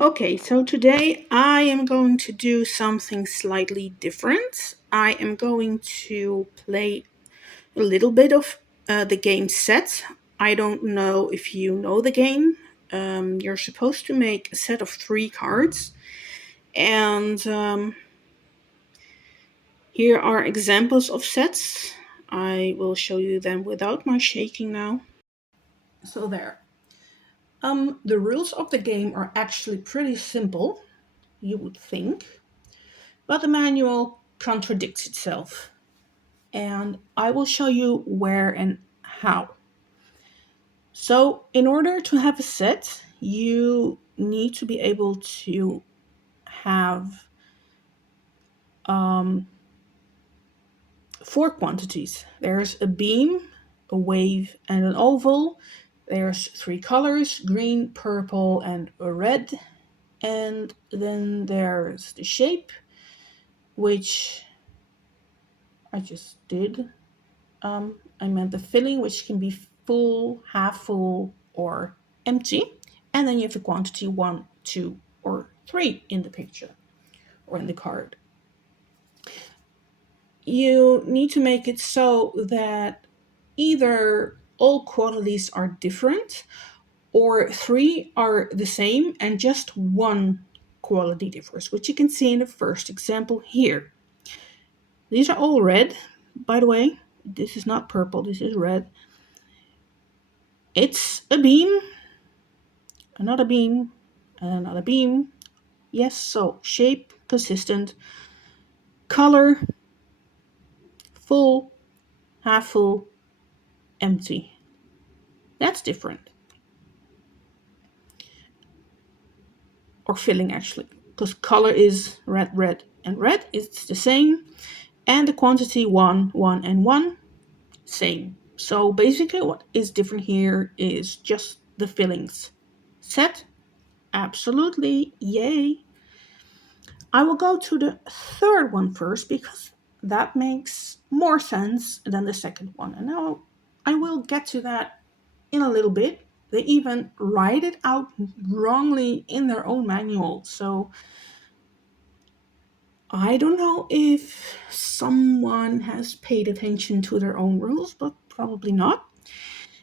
Okay, so today I am going to do something slightly different. I am going to play a little bit of the game set. I don't know if you know the game. You're supposed to make a set of three cards, and here are examples of sets. I will show you them without my shaking now. So, there. The rules of the game are actually pretty simple, you would think. But the manual contradicts itself, and I will show you where and how. So, in order to have a set, you need to be able to have um, four quantities. There's a beam, a wave, and an oval. There's three colors: green, purple, and a red. And then there's the shape, which I just did. I meant the filling, which can be full, half full, or empty. And then you have the quantity one, two, or three in the picture or in the card. You need to make it so that either all quantities are different or three are the same and just one quality differs, which you can see in the first example here. These are all red, by the way. This is not purple, this is red. It's a beam, another beam, another beam. Yes, so shape, consistent, color, full, half full, empty. That's different. Or filling actually, because color is red, red, and red is the same, and the quantity one, one, and one, same. So basically, what is different here is just the fillings. Set? Absolutely, yay. I will go to the third one first because that makes more sense than the second one. And now I will get to that in a little bit. They even write it out wrongly in their own manual. So I don't know if someone has paid attention to their own rules, but probably not.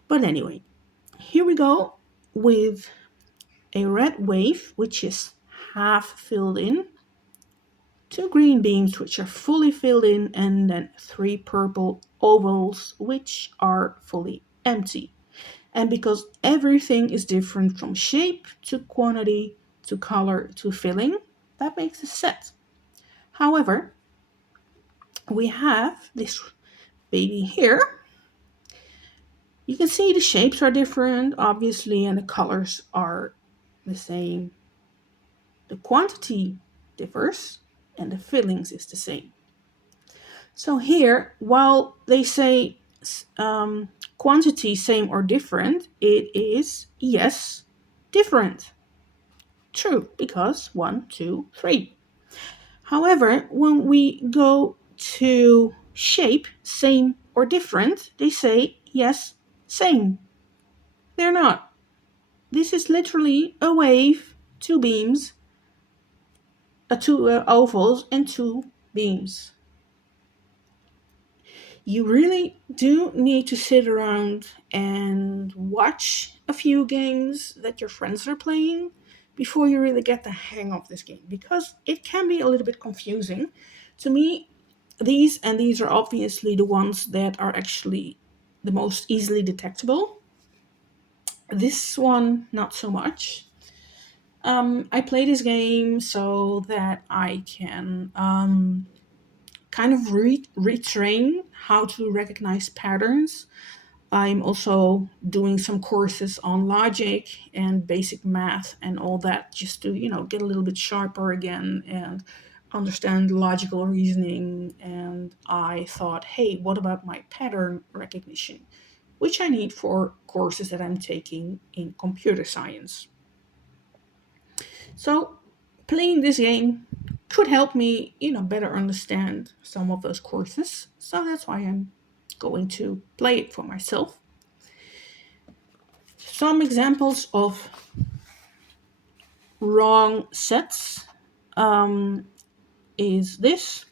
But anyway, here we go with a red wave, which is half filled in, two green beams which are fully filled in, and then three purple ovals which are fully empty. And because everything is different from shape to quantity to color to filling, that makes a set. However, we have this baby here. You can see the shapes are different, obviously, and the colors are the same. The quantity differs, and the fillings is the same. So here, while they say quantity same or different, it is yes, different. True, because one, two, three. However, when we go to shape, same or different, they say yes, same. They're not. This is literally a wave, two beams, two ovals, and two beams. You really do need to sit around and watch a few games that your friends are playing before you really get the hang of this game, because it can be a little bit confusing. To me, these are obviously the ones that are actually the most easily detectable. This one, not so much. I play this game so that I can kind of retrain how to recognize patterns. I'm also doing some courses on logic and basic math and all that, just to, get a little bit sharper again and understand logical reasoning. And I thought, hey, what about my pattern recognition, which I need for courses that I'm taking in computer science. So playing this game could help me, better understand some of those courses. So that's why I'm going to play it for myself. Some examples of wrong sets is this.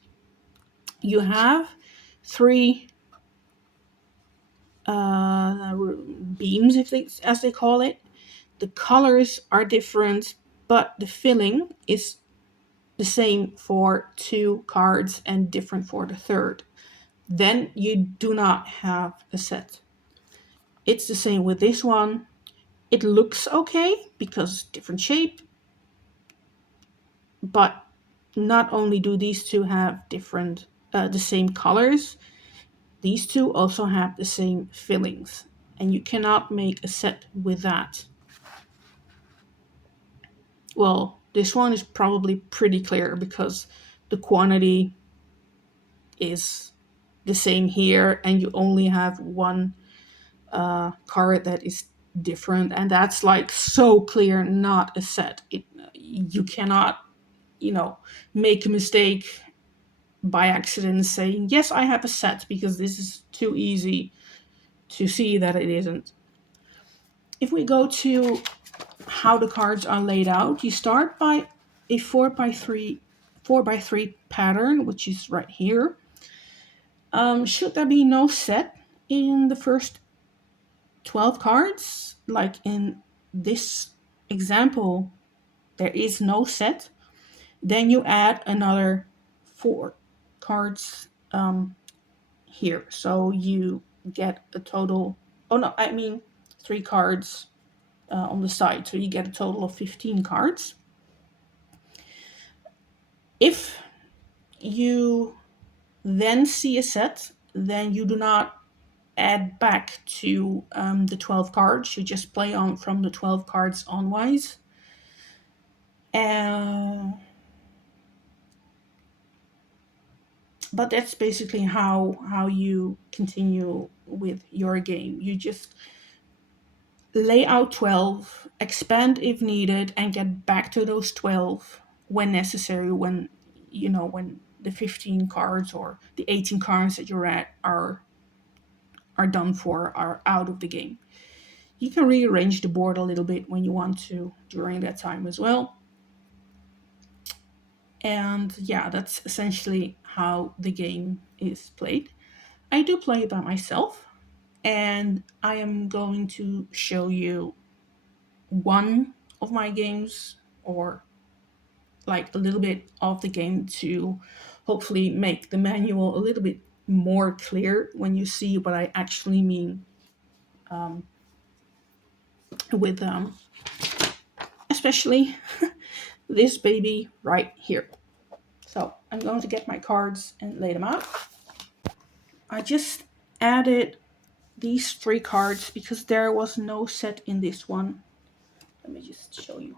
You have 3 beams, as they call it. The colors are different, but the filling is the same for 2 cards and different for the third. Then you do not have a set. It's the same with this one. It looks okay because different shape, but not only do these two have different, the same colors, these two also have the same fillings, and you cannot make a set with that. Well, this one is probably pretty clear because the quantity is the same here, and you only have one card that is different, and that's like so clear not a set. You cannot, make a mistake by accident saying, yes, I have a set, because this is too easy to see that it isn't. If we go to how the cards are laid out, you start by a 4x3 pattern, which is right here. Should there be no set in the first 12 cards, like in this example, there is no set, then you add another 4 cards here. So you get a total, 3 cards on the side. So you get a total of 15 cards. If you then see a set, then you do not add back to the 12 cards. You just play on from the 12 cards onwards. But that's basically how you continue with your game. You just lay out 12, expand if needed, and get back to those 12 when necessary, when the 15 cards or the 18 cards that you're at are done for, are out of the game. You can rearrange the board a little bit when you want to during that time as well. And yeah, that's essentially how the game is played. I do play it by myself, and I am going to show you one of my games, or like a little bit of the game, to hopefully make the manual a little bit more clear when you see what I actually mean with especially this baby right here. So I'm going to get my cards and lay them out. I just added these 3 cards because there was no set in this one. Let me just show you.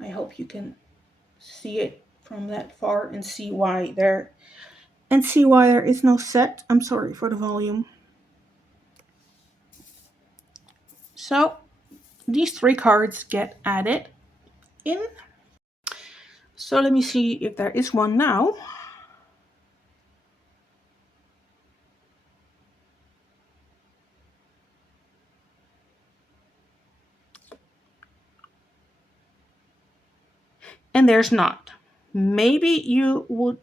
I hope you can see it from that far and see why there is no set. I'm sorry for the volume. So these 3 cards get added in. So let me see if there is one now. And there's not. Maybe you would...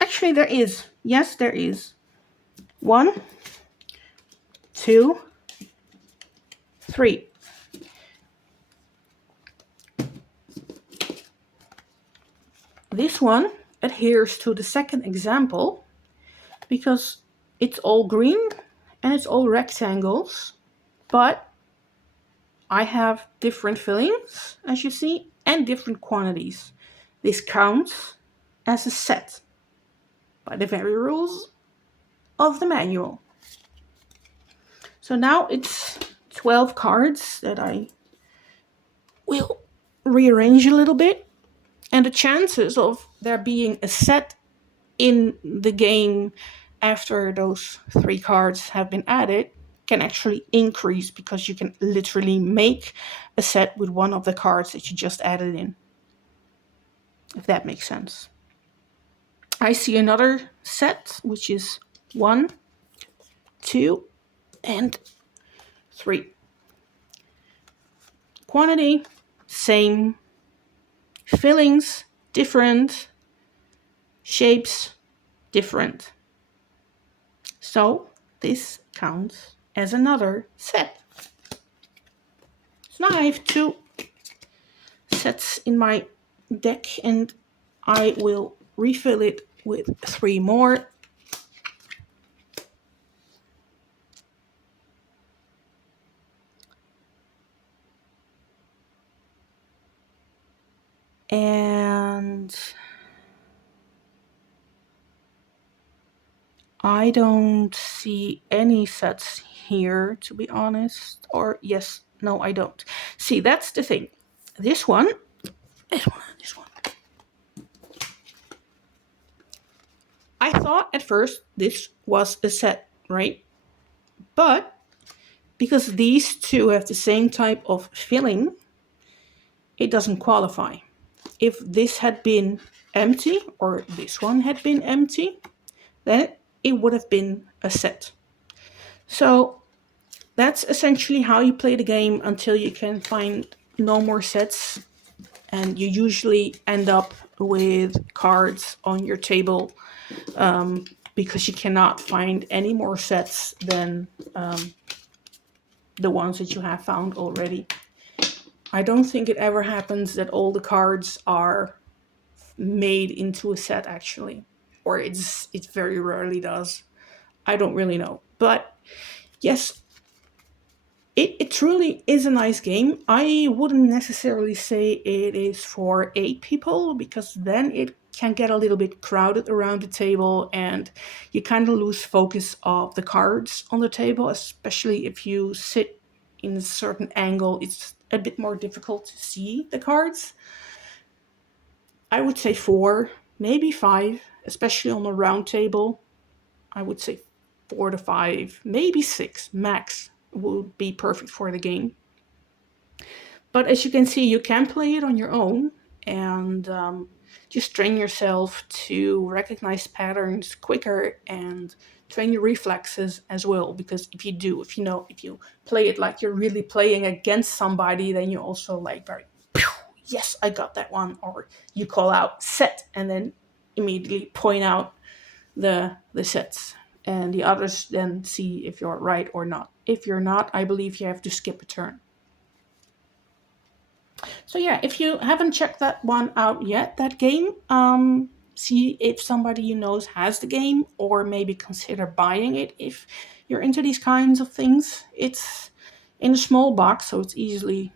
Actually, there is. Yes, there is. 1, 2, 3. This one adheres to the second example because it's all green and it's all rectangles, but I have different fillings, as you see, and different quantities. This counts as a set by the very rules of the manual. So now it's 12 cards that I will rearrange a little bit, and the chances of there being a set in the game after those 3 cards have been added can actually increase, because you can literally make a set with one of the cards that you just added in, if that makes sense. I see another set, which is 1, 2, and 3. quantity, same. Fillings, different. Shapes, different. So this counts as another set. So now I have 2 sets in my deck, and I will refill it with 3 more. And I don't see any sets here, to be honest. Or yes, no, I don't. See, that's the thing. This one. I thought at first this was a set, right? But because these 2 have the same type of filling, it doesn't qualify. If this had been empty, or this one had been empty, then it would have been a set. So that's essentially how you play the game until you can find no more sets, and you usually end up with cards on your table because you cannot find any more sets than the ones that you have found already. I don't think it ever happens that all the cards are made into a set, actually, or it very rarely does. I don't really know, but yes, it truly is a nice game. I wouldn't necessarily say it is for 8 people, because then it can get a little bit crowded around the table and you kind of lose focus of the cards on the table, especially if you sit in a certain angle. It's a bit more difficult to see the cards. I would say 4, maybe 5, especially on a round table. I would say 4 to 5, maybe 6 max would be perfect for the game. But as you can see, you can play it on your own and just train yourself to recognize patterns quicker and train your reflexes as well. Because if you play it like you're really playing against somebody, then you also like very, yes, I got that one. Or you call out set and then immediately point out the sets. And the others then see if you're right or not. If you're not, I believe you have to skip a turn. So yeah, if you haven't checked that one out yet, that game, see if somebody you know has the game, or maybe consider buying it if you're into these kinds of things. It's in a small box, so it's easily,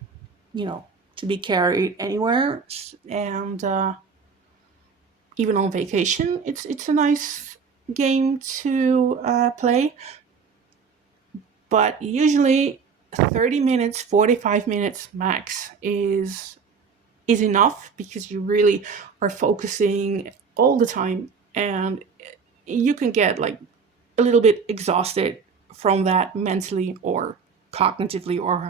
to be carried anywhere, and even on vacation, it's a nice game to play. But usually 30 minutes, 45 minutes max is enough, because you really are focusing all the time, and you can get like a little bit exhausted from that mentally or cognitively, or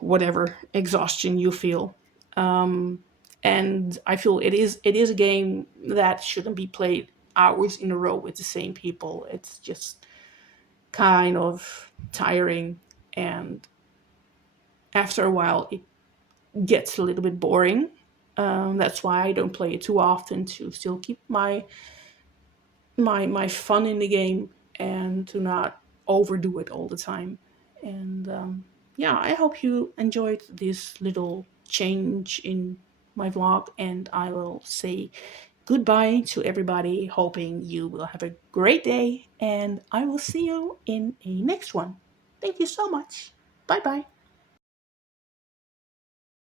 whatever exhaustion you feel. And I feel it is a game that shouldn't be played hours in a row with the same people. It's just kind of tiring, and after a while it gets a little bit boring. That's why I don't play it too often, to still keep my fun in the game and to not overdo it all the time. And yeah, I hope you enjoyed this little change in my vlog, and I will say goodbye to everybody, hoping you will have a great day, and I will see you in a next one. Thank you so much. Bye bye.